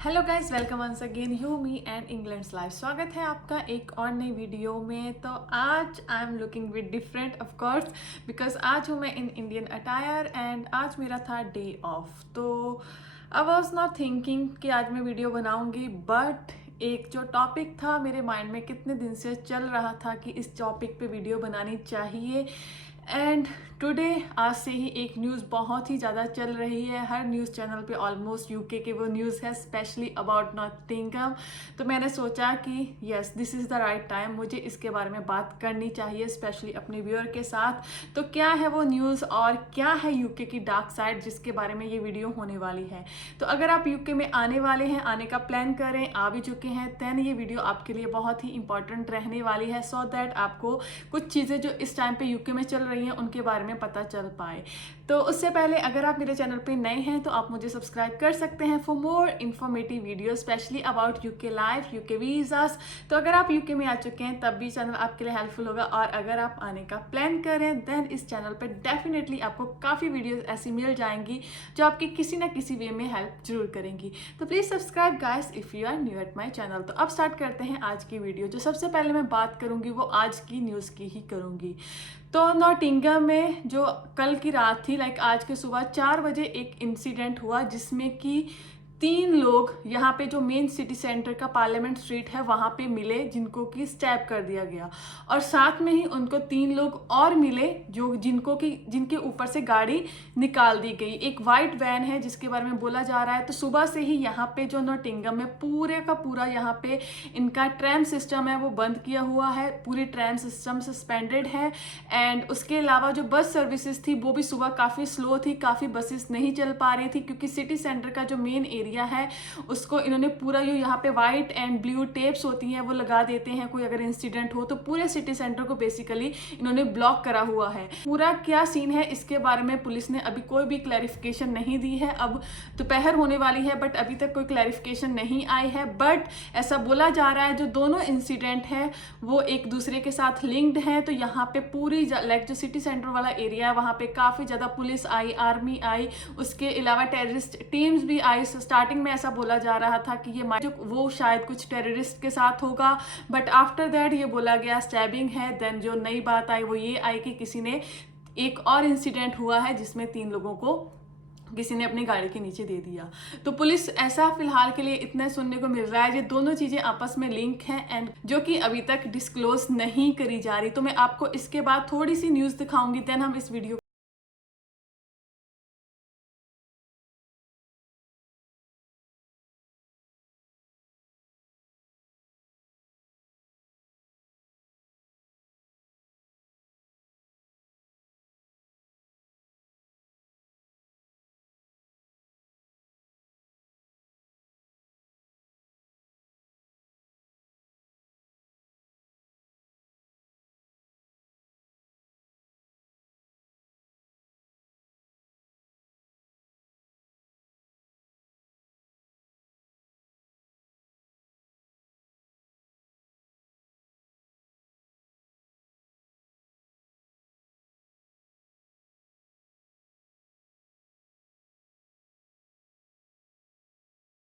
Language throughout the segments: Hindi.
Hello guys, welcome once again you me and England's life. स्वागत है आपका एक और नई वीडियो में। तो आज I am looking with different of course because आज हूँ मैं इन इंडियन अटायर एंड आज मेरा था डे ऑफ। तो आई वॉज नॉट थिंकिंग कि आज मैं वीडियो बनाऊंगी, बट एक जो टॉपिक था मेरे माइंड में कितने दिन से चल रहा था कि इस टॉपिक पे वीडियो बनानी चाहिए। एंड टुडे आज से ही एक न्यूज़ बहुत ही ज़्यादा चल रही है, हर न्यूज़ चैनल पे ऑलमोस्ट यूके के वो न्यूज़ है स्पेशली अबाउट नॉटिंघम। तो मैंने सोचा कि yes this is the right time, मुझे इसके बारे में बात करनी चाहिए स्पेशली अपने व्यूअर के साथ। तो क्या है वो न्यूज़ और क्या है यूके की डार्क साइड जिसके बारे में ये वीडियो होने वाली है। तो अगर आप यूके में आने वाले हैं, आने का प्लान करें, आ भी चुके हैं, देन ये वीडियो आपके लिए बहुत ही इंपॉर्टेंट रहने वाली है सो दैट आपको कुछ चीज़ें जो इस टाइम पे यूके में चल रही हैं उनके बारे में पता चल पाए। तो उससे पहले अगर आप मेरे चैनल पे नए हैं तो आप मुझे सब्सक्राइब कर सकते हैं for more informative video specially about UK life, UK visas. तो अगर आप यूके में आ चुके हैं तब भी चैनल आपके लिए हेल्पफुल होगा, और अगर आप आने का प्लान करें देन इस चैनल पर डेफिनेटली आपको काफ़ी वीडियोस ऐसी मिल जाएंगी जो आपकी किसी ना किसी वे में हेल्प जरूर करेंगी। तो please subscribe guys if you are new at my channel. तो अब स्टार्ट करते हैं आज की वीडियो। जो सबसे पहले मैं बात करूँगी वो आज की न्यूज़ की ही करूँगी। तो नॉटिंघम में जो कल की रात थी, लाइक आज के सुबह 4 बजे एक इंसिडेंट हुआ जिसमें कि 3 लोग यहाँ पे जो मेन सिटी सेंटर का पार्लियामेंट स्ट्रीट है वहाँ पे मिले जिनको कि स्टैब कर दिया गया, और साथ में ही उनको 3 लोग और मिले जो जिनके ऊपर से गाड़ी निकाल दी गई। एक वाइट वैन है जिसके बारे में बोला जा रहा है। तो सुबह से ही यहाँ पे जो नॉटिंघम में पूरे का पूरा यहाँ पे इनका ट्रैम सिस्टम है वो बंद किया हुआ है, पूरी ट्रैम सिस्टम सस्पेंडेड है। एंड उसके अलावा जो बस सर्विसेज थी वो भी सुबह काफ़ी स्लो थी, काफ़ी बसेस नहीं चल पा रही थी क्योंकि सिटी सेंटर का जो मेन एरिया है उसको इन्होंने पूरा जो यहाँ पे वाइट एंड ब्लू टेप्स होती हैं वो लगा देते हैं कोई अगर इंसिडेंट हो तो। पूरे सिटी सेंटर को बेसिकली इन्होंने ब्लॉक करा हुआ है। पूरा क्या सीन है इसके बारे में पुलिस ने अभी कोई भी क्लैरिफिकेशन नहीं दी है। अब दोपहर होने वाली है बट अभी तक कोई क्लैरिफिकेशन नहीं आई है। बट ऐसा बोला जा रहा है जो दोनों इंसिडेंट है वो एक दूसरे के साथ लिंक्ड हैं। तो यहाँ पे पूरी लाइक जो सिटी सेंटर वाला एरिया है वहाँ पे काफ़ी ज़्यादा पुलिस आई, आर्मी आई, उसके अलावा टेररिस्ट टीम्स भी आई। स्टार्टिंग में ऐसा बोला जा रहा था कि ये जो वो शायद कुछ टेररिस्ट के साथ होगा, बट आफ्टर दैट ये बोला गया स्टैबिंग है। देन जो नई बात आई वो ये आई कि किसी ने एक और इंसिडेंट हुआ है जिसमें 3 लोगों को किसी ने अपनी गाड़ी के नीचे दे दिया। तो पुलिस ऐसा फिलहाल के लिए इतना सुनने को मिल रहा है। ये दोनों चीज़ें आपस में लिंक हैं एंड जो कि अभी तक डिस्क्लोज नहीं करी जा रही। तो मैं आपको इसके बाद थोड़ी सी न्यूज़ दिखाऊंगी, देन हम इस वीडियो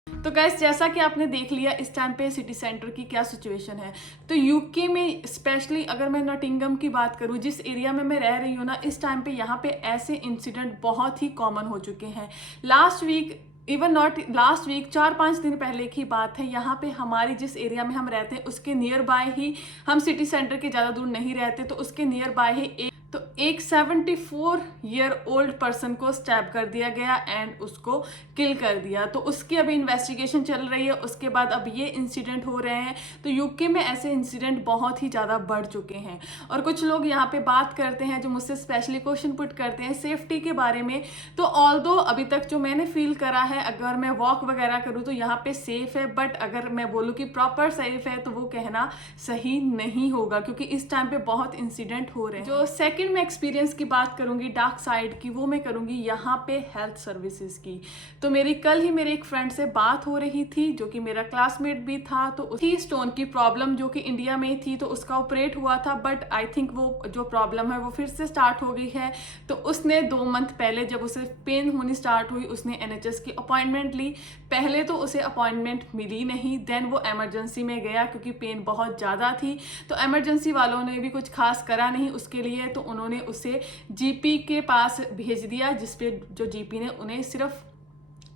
तो गैस जैसा कि आपने देख लिया इस टाइम पे सिटी सेंटर की क्या सिचुएशन है। तो यूके में स्पेशली अगर मैं नॉटिंघम की बात करूं, जिस एरिया में मैं रह रही हूँ ना, इस टाइम पे यहाँ पे ऐसे इंसिडेंट बहुत ही कॉमन हो चुके हैं। Last week, even not last week, 4-5 दिन पहले की बात है, यहाँ पे हमारी जिस एरिया में हम रहते हैं उसके नियर बाय ही, हम सिटी सेंटर के ज़्यादा दूर नहीं रहते, तो उसके नियर बाय ही एक 74 ईयर ओल्ड पर्सन को स्टैब कर दिया गया एंड उसको किल कर दिया। तो उसकी अभी इन्वेस्टिगेशन चल रही है, उसके बाद अब ये इंसिडेंट हो रहे हैं। तो यूके में ऐसे इंसिडेंट बहुत ही ज़्यादा बढ़ चुके हैं। और कुछ लोग यहाँ पे बात करते हैं जो मुझसे स्पेशली क्वेश्चन पुट करते हैं सेफ्टी के बारे में। तो ऑल्दो अभी तक जो मैंने फील करा है, अगर मैं वॉक वगैरह करूँ तो यहाँ पे सेफ है, बट अगर मैं बोलूँ कि प्रॉपर सेफ है तो वो कहना सही नहीं होगा क्योंकि इस टाइम पे बहुत इंसिडेंट हो रहे हैं। जो सेकेंड सेकेंड मैं एक्सपीरियंस की बात करूंगी डार्क साइड की, वो मैं करूंगी यहाँ पे हेल्थ सर्विसेज की। तो कल ही मेरे एक फ्रेंड से बात हो रही थी जो कि मेरा क्लासमेट भी था। तो उसकी स्टोन की प्रॉब्लम जो कि इंडिया में थी तो उसका ऑपरेट हुआ था, बट आई थिंक वो जो प्रॉब्लम है वो फिर से स्टार्ट हो गई है। तो उसने 2 मंथ पहले जब उसे पेन होनी स्टार्ट हुई उसने NHS की अपॉइंटमेंट ली। पहले तो उसे अपॉइंटमेंट मिली नहीं, देन वो एमरजेंसी में गया क्योंकि पेन बहुत ज़्यादा थी। तो एमरजेंसी वालों ने भी कुछ खास करा नहीं उसके लिए, तो उन्होंने उसे GP के पास भेज दिया, जिसपे जो GP ने उन्हें सिर्फ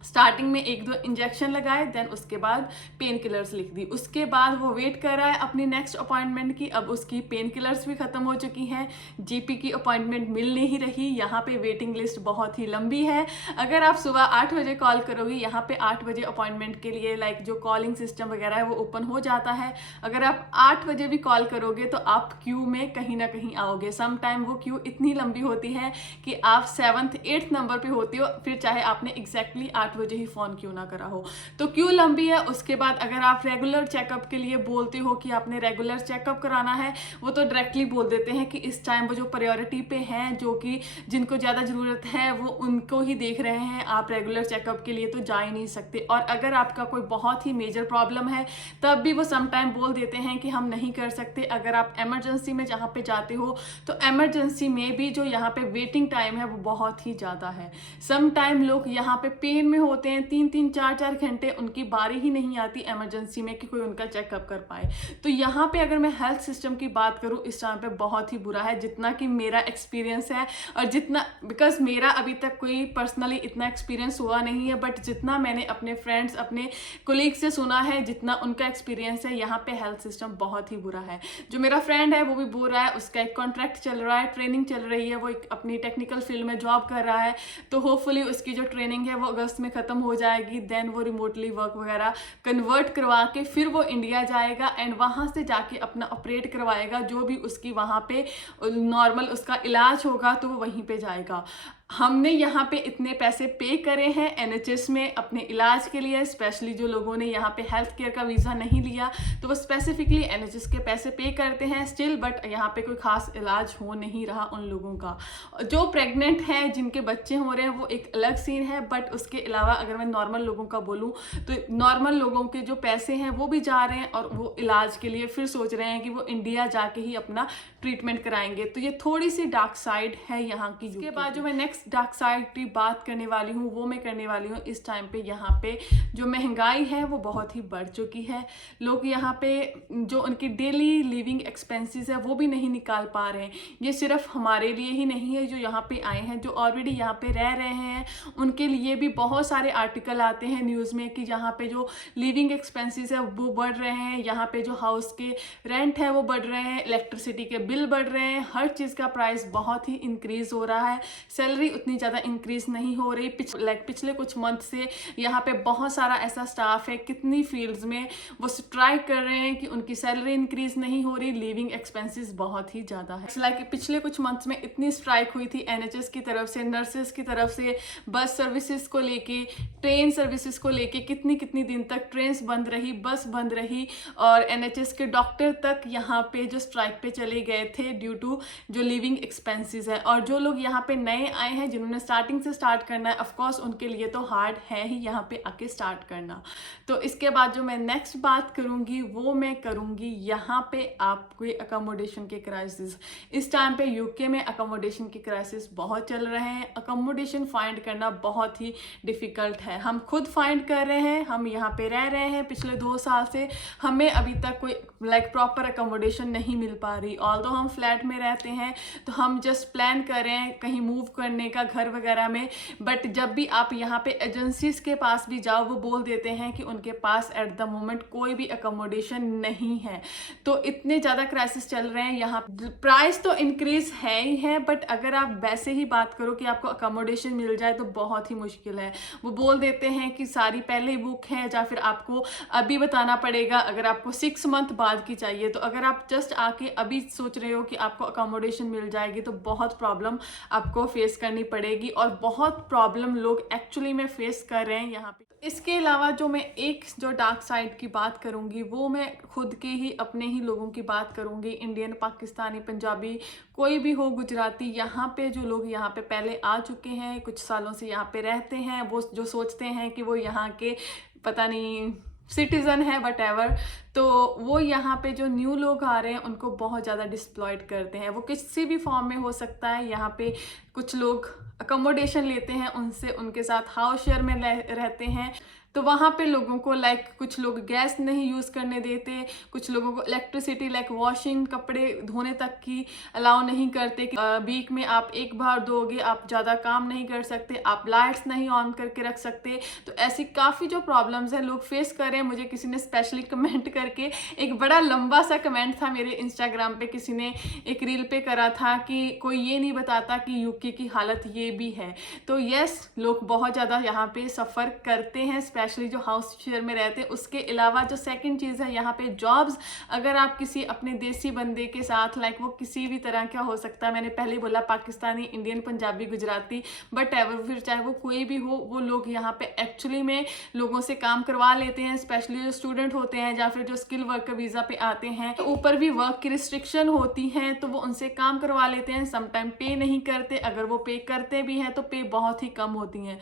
स्टार्टिंग में 1-2 इंजेक्शन लगाए, देन उसके बाद पेन किलर्स लिख दी। उसके बाद वो वेट कर रहा है अपनी नेक्स्ट अपॉइंटमेंट की। अब उसकी पेन किलर्स भी ख़त्म हो चुकी हैं, GP की अपॉइंटमेंट मिल नहीं रही। यहाँ पे वेटिंग लिस्ट बहुत ही लंबी है। अगर आप सुबह 8 बजे कॉल करोगे, यहाँ पे 8 बजे अपॉइंटमेंट के लिए जो कॉलिंग सिस्टम वगैरह है वो ओपन हो जाता है। अगर आप 8 बजे भी कॉल करोगे तो आप क्यू में कहीं ना कहीं आओगे। सम टाइम वो क्यू इतनी लंबी होती है कि आप 7th 8th नंबर पे होते हो, फिर चाहे आपने एग्जैक्टली 8 बजे ही फोन क्यों ना करा हो। तो क्यू लंबी है। उसके बाद अगर आप रेगुलर चेकअप के लिए बोलते हो कि आपने रेगुलर चेकअप कराना है, वो तो डायरेक्टली बोल देते हैं कि इस टाइम वो जो प्रायोरिटी पे हैं, जो कि जिनको ज़्यादा ज़रूरत है वो उनको ही देख रहे हैं, आप रेगुलर चेकअप के लिए तो जा ही नहीं सकते। और अगर आपका कोई बहुत ही मेजर प्रॉब्लम है तब भी वो समटाइम बोल देते हैं कि हम नहीं कर सकते। अगर आप एमरजेंसी में जहाँ पे जाते हो तो एमरजेंसी में भी जो यहाँ पे वेटिंग टाइम है वो बहुत ही ज़्यादा है। सम टाइम लोग यहाँ पे पेन में होते हैं 3-3 4-4 घंटे, उनकी बारी ही नहीं आती एमरजेंसी में कि कोई उनका चेकअप कर पाए। तो यहाँ पे अगर मैं हेल्थ सिस्टम की बात करूँ इस टाइम पे बहुत ही बुरा है, जितना कि मेरा एक्सपीरियंस है। और जितना, बिकॉज मेरा अभी तक कोई पर्सनली इतना एक्सपीरियंस हुआ नहीं है, बट जितना मैंने अपने फ्रेंड्स अपने कोलीग से सुना है, जितना उनका एक्सपीरियंस है, यहाँ पे हेल्थ सिस्टम बहुत ही बुरा है। जो मेरा फ्रेंड है वो भी बोल रहा है, उसका एक कॉन्ट्रैक्ट चल रहा है, ट्रेनिंग चल रही है, वो एक अपनी टेक्निकल फील्ड में जॉब कर रहा है। तो होपफुली उसकी जो ट्रेनिंग है वो अगस्त में ख़त्म हो जाएगी। देन वो रिमोटली वर्क वगैरह कन्वर्ट करवा के फिर वो इंडिया जाएगा एंड वहाँ से जाके अपना ऑपरेट करवाएगा। जो भी उसकी वहाँ पे नॉर्मल उसका इलाज होगा तो वो वहीं पे जाएगा। हमने यहाँ पे इतने पैसे पे करे हैं NHS में अपने इलाज के लिए, स्पेशली जो लोगों ने यहाँ पे हेल्थ केयर का वीज़ा नहीं लिया तो वो स्पेसिफिकली NHS के पैसे पे करते हैं स्टिल, बट यहाँ पे कोई खास इलाज हो नहीं रहा उन लोगों का। जो प्रेग्नेंट हैं, जिनके बच्चे हो रहे हैं, वो एक अलग सीन है। बट उसके अलावा अगर मैं नॉर्मल लोगों का बोलूँ तो नॉर्मल लोगों के जो पैसे हैं वो भी जा रहे हैं और वो इलाज के लिए फिर सोच रहे हैं कि वो इंडिया जाके ही अपना ट्रीटमेंट कराएंगे। तो ये थोड़ी सी डार्क साइड है यहाँ की। इसके बाद जो मैं नेक्स्ट डार्क साइड की बात करने वाली हूँ वो मैं करने वाली हूँ इस टाइम पे यहाँ पे जो महंगाई है वो बहुत ही बढ़ चुकी है। लोग यहाँ पे जो उनकी डेली लिविंग एक्सपेंसेस है वो भी नहीं निकाल पा रहे हैं। ये सिर्फ हमारे लिए ही नहीं है, जो यहाँ पे आए हैं, जो ऑलरेडी यहाँ पे रह रहे हैं, उनके लिए भी बहुत सारे आर्टिकल आते हैं न्यूज़ में कि यहाँ पे जो लिविंग एक्सपेंसेस है वो बढ़ रहे हैं, यहाँ पे जो हाउस के रेंट है वो बढ़ रहे हैं, इलेक्ट्रिसिटी के बिल बढ़ रहे हैं, हर चीज़ का प्राइस बहुत ही इंक्रीज हो रहा है। सैलरी उतनी ज़्यादा इंक्रीज नहीं हो रही। पिछले कुछ मंथ से यहाँ पे बहुत सारा ऐसा स्टाफ है, कितनी फील्ड्स में वो स्ट्राइक कर रहे हैं कि उनकी सैलरी इंक्रीज नहीं हो रही, लिविंग एक्सपेंसेस बहुत ही ज़्यादा है। लाइक पिछले कुछ मंथ्स में इतनी स्ट्राइक हुई थी NHS की तरफ से, नर्सेस की तरफ से, बस सर्विसेज को लेके, ट्रेन सर्विसेज को लेके, कितनी कितनी दिन तक ट्रेन बंद रही, बस बंद रही और NHS के डॉक्टर तक यहाँ पे जो स्ट्राइक पे चले गए थे ड्यू टू जो लिविंग एक्सपेंसेस है। और जो लोग यहाँ पे नए आए हैं, जिन्होंने स्टार्टिंग से स्टार्ट करना है, ऑफ कोर्स उनके लिए तो हार्ड है ही यहाँ पे आके स्टार्ट करना। तो इसके बाद जो मैं नेक्स्ट बात करूँगी वो मैं करूँगी यहाँ पे आपको अकोमोडेशन के क्राइसिस। इस टाइम पे UK में अकोमोडेशन के क्राइसिस बहुत चल रहे हैं। अकोमोडेशन फाइंड करना बहुत ही डिफ़िकल्ट है। हम खुद फाइंड कर रहे हैं, हम यहाँ पे रह रहे हैं पिछले 2 साल से, हमें अभी तक कोई प्रॉपर अकोमोडेशन नहीं मिल पा रही। ऑल्दो हम फ्लैट में रहते हैं तो हम जस्ट प्लान कर रहे हैं कहीं मूव करने का घर वगैरह में, बट जब भी आप यहाँ पे एजेंसीज के पास भी जाओ वो बोल देते हैं कि उनके पास एट द मोमेंट कोई भी अकोमोडेशन नहीं है। तो इतने ज़्यादा क्राइसिस चल रहे हैं यहाँ। प्राइस तो इंक्रीज है ही है, बट अगर आप वैसे ही बात करो कि आपको अकोमोडेशन मिल जाए तो बहुत ही मुश्किल है। वो बोल देते हैं कि सारी पहले ही बुक है, या फिर आपको अभी बताना पड़ेगा अगर आपको 6 मंथ बाद की चाहिए। तो अगर आप जस्ट आके अभी सोच रहे हो कि आपको अकोमोडेशन मिल जाएगी तो बहुत प्रॉब्लम आपको फेस करनी पड़ेगी, और बहुत प्रॉब्लम लोग एक्चुअली में फेस कर रहे हैं यहाँ पे। इसके अलावा जो मैं एक जो डार्क साइड की बात करूँगी वो मैं खुद के ही अपने ही लोगों की बात करूँगी। इंडियन, पाकिस्तानी, पंजाबी, कोई भी हो, गुजराती, यहाँ पे जो लोग यहाँ पे पहले आ चुके हैं, कुछ सालों से यहाँ पे रहते हैं, वो जो सोचते हैं कि वो यहाँ के पता नहीं सिटीज़न है वट एवर, तो वो यहाँ पे जो न्यू लोग आ रहे हैं उनको बहुत ज़्यादा डिस्प्लॉयड करते हैं। वो किसी भी फॉर्म में हो सकता है। यहाँ पे कुछ लोग अकोमोडेशन लेते हैं उनसे, उनके साथ हाउस शेयर में रहते हैं, तो वहाँ पे लोगों को कुछ लोग गैस नहीं यूज़ करने देते, कुछ लोगों को इलेक्ट्रिसिटी वॉशिंग, कपड़े धोने तक की अलाउ नहीं करते कि वीक में आप एक बार धोगे, आप ज़्यादा काम नहीं कर सकते, आप लाइट्स नहीं ऑन करके रख सकते। तो ऐसी काफ़ी जो प्रॉब्लम्स हैं लोग फेस कर रहे हैं। मुझे किसी ने स्पेशली कमेंट करके, एक बड़ा लंबा सा कमेंट था मेरे इंस्टाग्राम पे, किसी ने एक रील पे करा था कि कोई ये नहीं बताता कि यूके की हालत ये भी है। तो यस, लोग बहुत ज़्यादा यहाँ पे सफ़र करते हैं, स्पेशली जो हाउस शेयर में रहते हैं। उसके अलावा जो सेकंड चीज़ है यहाँ पे जॉब्स, अगर आप किसी अपने देसी बंदे के साथ वो किसी भी तरह का हो सकता है, मैंने पहले बोला Pakistani, Indian, Punjabi, Gujarati, but ever, फिर चाहे वो कोई भी हो, वो लोग यहाँ पे एक्चुअली में लोगों से काम करवा लेते हैं। स्पेशली जो स्टूडेंट होते हैं या फिर जो स्किल वर्कर वीज़ा पे आते हैं, तो ऊपर भी वर्क की रिस्ट्रिक्शन होती हैं, तो वो उनसे काम करवा लेते हैं। समटाइम पे नहीं करते, अगर वो पे करते भी हैं तो पे बहुत ही कम होती हैं।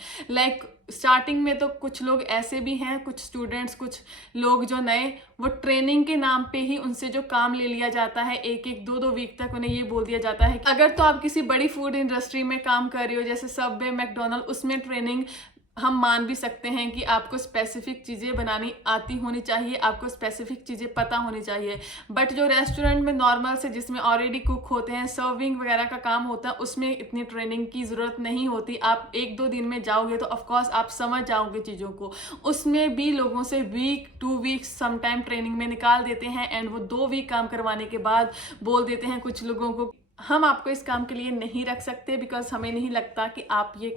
स्टार्टिंग में तो कुछ लोग ऐसे भी हैं, कुछ स्टूडेंट्स, कुछ लोग जो नए, वो ट्रेनिंग के नाम पे ही उनसे जो काम ले लिया जाता है, एक एक दो दो वीक तक उन्हें ये बोल दिया जाता है कि अगर तो आप किसी बड़ी फूड इंडस्ट्री में काम कर रहे हो, जैसे सबवे, मैकडोनल्ड, उसमें ट्रेनिंग हम मान भी सकते हैं कि आपको स्पेसिफिक चीज़ें बनानी आती होनी चाहिए, आपको स्पेसिफिक चीज़ें पता होनी चाहिए। बट जो रेस्टोरेंट में नॉर्मल से, जिसमें ऑलरेडी कुक होते हैं, सर्विंग वगैरह का काम होता है, उसमें इतनी ट्रेनिंग की ज़रूरत नहीं होती। आप एक दो दिन में जाओगे तो ऑफकोर्स आप समझ जाओगे चीज़ों को। उसमें भी लोगों से वीक, 2 वीक्स समटाइम ट्रेनिंग में निकाल देते हैं, एंड वो 2 वीक काम करवाने के बाद बोल देते हैं कुछ लोगों को, हम आपको इस काम के लिए नहीं रख सकते, बिकॉज हमें नहीं लगता कि आप ये,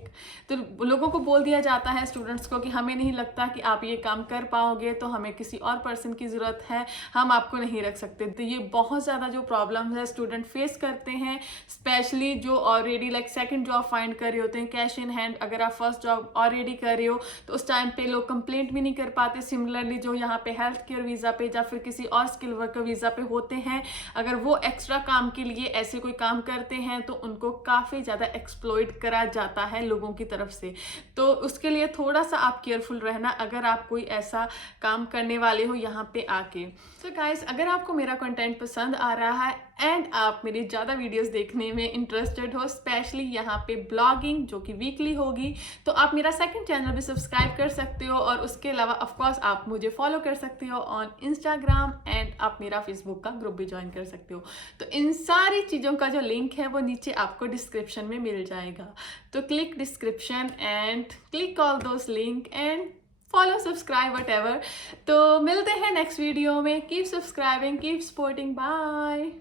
तो लोगों को बोल दिया जाता है, स्टूडेंट्स को, कि हमें नहीं लगता कि आप ये काम कर पाओगे, तो हमें किसी और पर्सन की ज़रूरत है, हम आपको नहीं रख सकते। तो ये बहुत ज़्यादा जो प्रॉब्लम है स्टूडेंट फेस करते हैं, स्पेशली जो ऑलरेडी सेकंड जॉब फाइंड कर रहे होते हैं, कैश इन हैंड। अगर आप फर्स्ट जॉब ऑलरेडी कर रहे हो तो उस टाइम पे लोग कंप्लेंट भी नहीं कर पाते। सिमिलरली जो यहाँ पे हेल्थ केयर वीज़ा पे या फिर किसी और स्किल वर्कर वीज़ा पे होते हैं, अगर वो एक्स्ट्रा काम के लिए ऐसे कोई काम करते हैं तो उनको काफ़ी ज़्यादा एक्सप्लॉइट करा जाता है लोगों की तरफ से। तो उसके लिए थोड़ा सा आप केयरफुल रहना, अगर आप कोई ऐसा काम करने वाले हो यहाँ पे आके। तो गाइस, अगर आपको मेरा कंटेंट पसंद आ रहा है एंड आप मेरी ज़्यादा वीडियोस देखने में इंटरेस्टेड हो, स्पेशली यहाँ पे ब्लॉगिंग जो कि वीकली होगी, तो आप मेरा सेकंड चैनल भी सब्सक्राइब कर सकते हो, और उसके अलावा ऑफकोर्स आप मुझे फॉलो कर सकते हो ऑन इंस्टाग्राम, एंड आप मेरा फेसबुक का ग्रुप भी ज्वाइन कर सकते हो। तो इन सारी चीज़ों का जो लिंक है वो नीचे आपको डिस्क्रिप्शन में मिल जाएगा। तो click description and click all those link and follow, subscribe, whatever. तो मिलते हैं नेक्स्ट वीडियो में। Keep subscribing, keep supporting, bye.